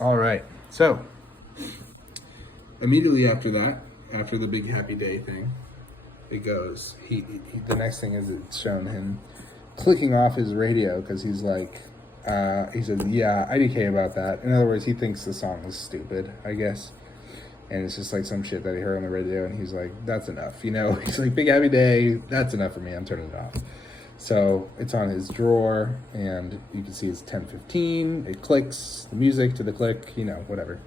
All right. So immediately after that, after the big happy day thing, it goes. The next thing is it's shown him clicking off his radio because he's like, he says, "Yeah, IDK about that." In other words, he thinks the song is stupid, I guess, and it's just like some shit that he heard on the radio, and he's like, "That's enough," you know. He's like, "Big happy day, that's enough for me. I'm turning it off." So it's on his drawer, and you can see it's 10:15. It clicks the music to the click, you know, whatever.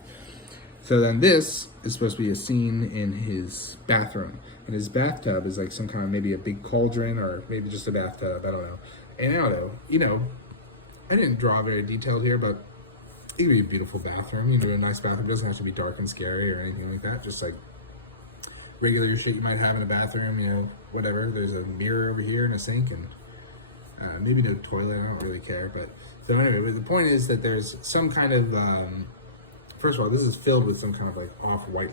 So then this is supposed to be a scene in his bathroom. And his bathtub is like some kind of maybe a big cauldron or maybe just a bathtub. I don't know. And I don't know. You know, I didn't draw very detailed here, but it could be a beautiful bathroom. You know, a nice bathroom. It doesn't have to be dark and scary or anything like that. Just like regular shit you might have in a bathroom, you know, whatever. There's a mirror over here and a sink and maybe no toilet. I don't really care. But so anyway, but the point is that there's some kind of first of all, this is filled with some kind of like off-white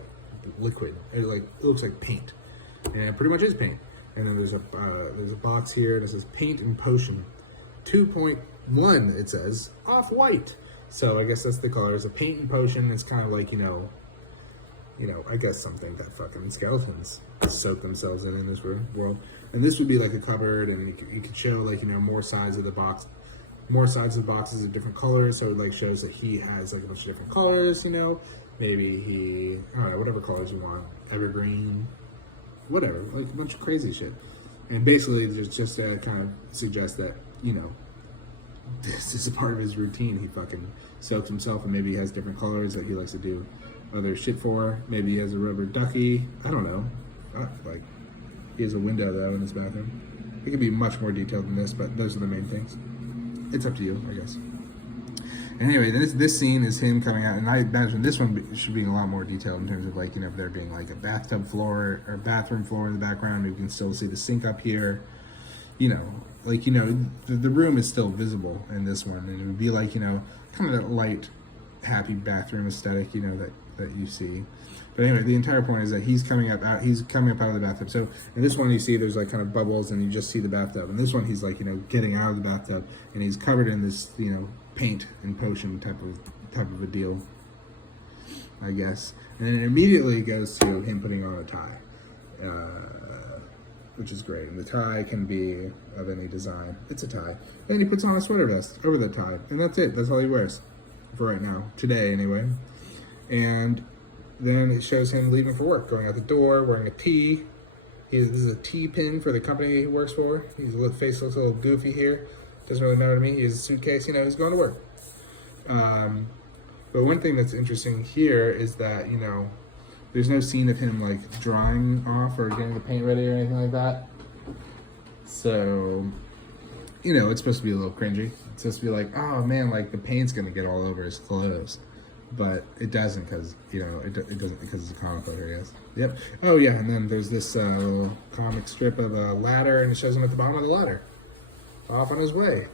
liquid. It looks like paint, and it pretty much is paint. And then there's a box here that says paint and potion, 2.1. It says off-white. So I guess that's the color. It's a paint and potion. It's kind of like you know, I guess something that fucking skeletons soak themselves in this world. And this would be like a cupboard, and you could show like more sides of the box. More sides of the boxes of different colors, so it like shows that he has like a bunch of different colors, you know. Maybe I don't know, whatever colors you want, evergreen, whatever, like a bunch of crazy shit. And basically, just to kind of suggest that this is a part of his routine. He fucking soaks himself, and maybe he has different colors that he likes to do other shit for. Maybe he has a rubber ducky. I don't know. Like he has a window though in his bathroom. It could be much more detailed than this, but those are the main things. It's up to you, I guess. Anyway, this scene is him coming out, and I imagine this one should be a lot more detailed in terms of like there being like a bathtub floor or bathroom floor in the background. You can still see the sink up here. The room is still visible in this one, and it would be like kind of that light, happy bathroom aesthetic, that you see. But anyway, the entire point is that he's coming up out of the bathtub. So in this one, you see there's like kind of bubbles, and you just see the bathtub. And this one, he's like getting out of the bathtub, and he's covered in this paint and potion type of a deal, I guess. And then it immediately goes to him putting on a tie, which is great. And the tie can be of any design. It's a tie. And he puts on a sweater vest over the tie, and that's it. That's all he wears for right now, today anyway. And then it shows him leaving for work, going out the door, wearing a tee. This is a tee pin for the company he works for. His face looks a little goofy here. Doesn't really matter to me. He has a suitcase, he's going to work. But one thing that's interesting here is that, there's no scene of him like drying off or getting the paint ready or anything like that. So, it's supposed to be a little cringy. It's supposed to be like, oh man, like the paint's going to get all over his clothes. But it doesn't because, it doesn't because it's a comic book, I guess. Yep. Oh, yeah, and then there's this little comic strip of a ladder, and it shows him at the bottom of the ladder. Off on his way.